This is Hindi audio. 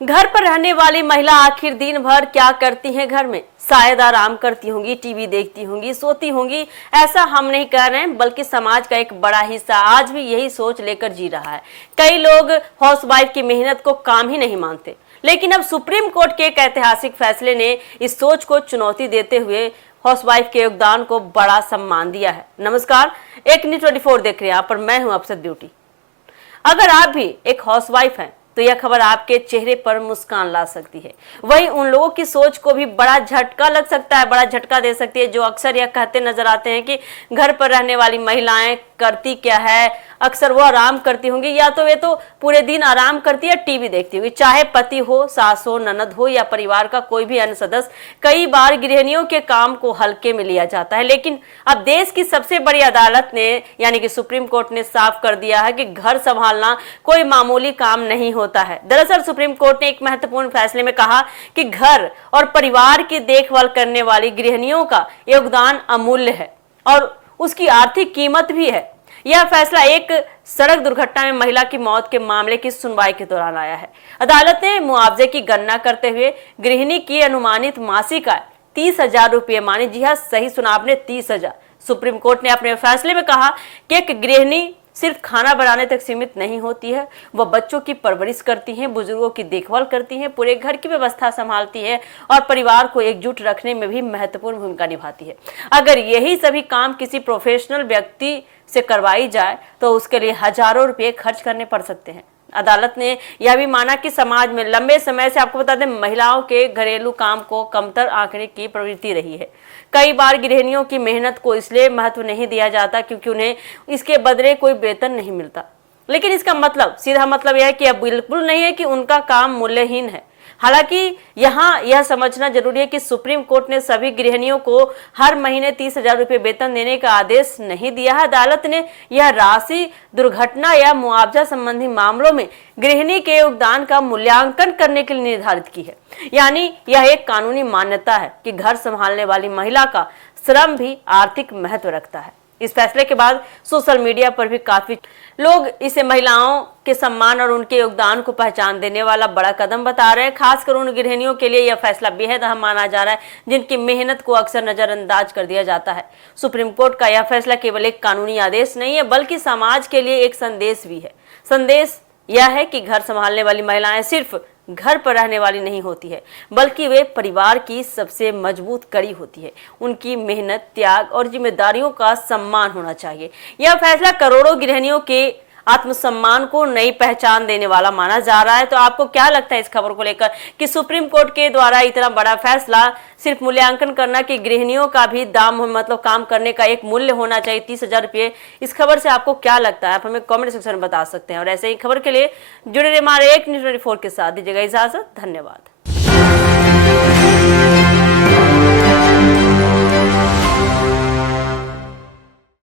घर पर रहने वाली महिला आखिर दिन भर क्या करती हैं घर में? शायद आराम करती होंगी, टीवी देखती होंगी, सोती होंगी। ऐसा हम नहीं कह रहे हैं, बल्कि समाज का एक बड़ा हिस्सा आज भी यही सोच लेकर जी रहा है। कई लोग हाउसवाइफ की मेहनत को काम ही नहीं मानते, लेकिन अब सुप्रीम कोर्ट के एक ऐतिहासिक फैसले ने इस सोच को चुनौती देते हुए हाउसवाइफ के योगदान को बड़ा सम्मान दिया है। नमस्कार, एक न्यूज़ 24 देख रहे हैं, यहाँ पर मैं हूँ अफसर ब्यूटी। अगर आप भी एक हाउसवाइफ हैं तो यह खबर आपके चेहरे पर मुस्कान ला सकती है। वहीं उन लोगों की सोच को भी बड़ा झटका लग सकता है, बड़ा झटका दे सकती है, जो अक्सर यह कहते नजर आते हैं कि घर पर रहने वाली महिलाएं करती क्या है, अक्सर वो आराम करती होंगी, या तो वे तो पूरे दिन आराम करती है, टीवी देखती होगी। चाहे पति हो, सास हो, ननद हो या परिवार का कोई भी अन्य सदस्य, कई बार गृहिणियों के काम को हल्के में लिया जाता है। लेकिन अब देश की सबसे बड़ी अदालत ने यानी कि सुप्रीम कोर्ट ने साफ कर दिया है कि घर संभालना कोई मामूली काम नहीं होता है। दरअसल सुप्रीम कोर्ट ने एक महत्वपूर्ण फैसले में कहा कि घर और परिवार की देखभाल करने वाली गृहिणियों का योगदान अमूल्य है और उसकी आर्थिक कीमत भी है। यह फैसला एक सड़क दुर्घटना में महिला की मौत के मामले की सुनवाई के दौरान आया है। अदालत ने मुआवजे की गणना करते हुए गृहिणी की अनुमानित मासिक आय 30,000 रुपये मानी। जी हाँ, सही सुना आपने, 30,000। सुप्रीम कोर्ट ने अपने फैसले में कहा कि एक गृहिणी सिर्फ खाना बनाने तक सीमित नहीं होती है, वह बच्चों की परवरिश करती हैं, बुजुर्गों की देखभाल करती हैं, पूरे घर की व्यवस्था संभालती है और परिवार को एकजुट रखने में भी महत्वपूर्ण भूमिका निभाती है। अगर यही सभी काम किसी प्रोफेशनल व्यक्ति से करवाई जाए तो उसके लिए हजारों रुपये खर्च करने पड़ सकते हैं। अदालत ने यह भी माना कि समाज में लंबे समय से, आपको बता दें, महिलाओं के घरेलू काम को कमतर आंकने की प्रवृत्ति रही है। कई बार गृहिणियों की मेहनत को इसलिए महत्व नहीं दिया जाता क्योंकि उन्हें इसके बदले कोई वेतन नहीं मिलता। लेकिन इसका मतलब, सीधा मतलब यह है कि अब बिल्कुल नहीं है कि उनका काम मूल्यहीन है। हालांकि यहाँ यह समझना जरूरी है कि सुप्रीम कोर्ट ने सभी गृहिणियों को हर महीने 30,000 रुपये वेतन देने का आदेश नहीं दिया है। अदालत ने यह राशि दुर्घटना या मुआवजा संबंधी मामलों में गृहिणी के योगदान का मूल्यांकन करने के लिए निर्धारित की है। यानी यह एक कानूनी मान्यता है कि घर संभालने वाली महिला का श्रम भी आर्थिक महत्व रखता है। इस फैसले के बाद सोशल मीडिया पर भी काफी लोग इसे महिलाओं के सम्मान और उनके योगदान को पहचान देने वाला बड़ा कदम बता रहे हैं। खासकर उन गृहिणियों के लिए यह फैसला बेहद अहम माना जा रहा है जिनकी मेहनत को अक्सर नजरअंदाज कर दिया जाता है। सुप्रीम कोर्ट का यह फैसला केवल एक कानूनी आदेश नहीं है, बल्कि समाज के लिए एक संदेश भी है। संदेश यह है कि घर संभालने वाली महिलाएं सिर्फ घर पर रहने वाली नहीं होती है, बल्कि वे परिवार की सबसे मजबूत कड़ी होती है। उनकी मेहनत, त्याग और जिम्मेदारियों का सम्मान होना चाहिए। यह फैसला करोड़ों गृहिणियों के आत्मसम्मान को नई पहचान देने वाला माना जा रहा है। तो आपको क्या लगता है इस खबर को लेकर कि सुप्रीम कोर्ट के द्वारा इतना बड़ा फैसला सिर्फ मूल्यांकन करना कि गृहिणियों का भी दाम, मतलब काम करने का एक मूल्य होना चाहिए 30,000 रुपये, इस खबर से आपको क्या लगता है? आप हमें कमेंट सेक्शन में बता सकते हैं। और ऐसे ही खबर के लिए जुड़े रहिए हमारे एक न्यूज़ 24 के साथ। दीजिएगा इजाजत, धन्यवाद।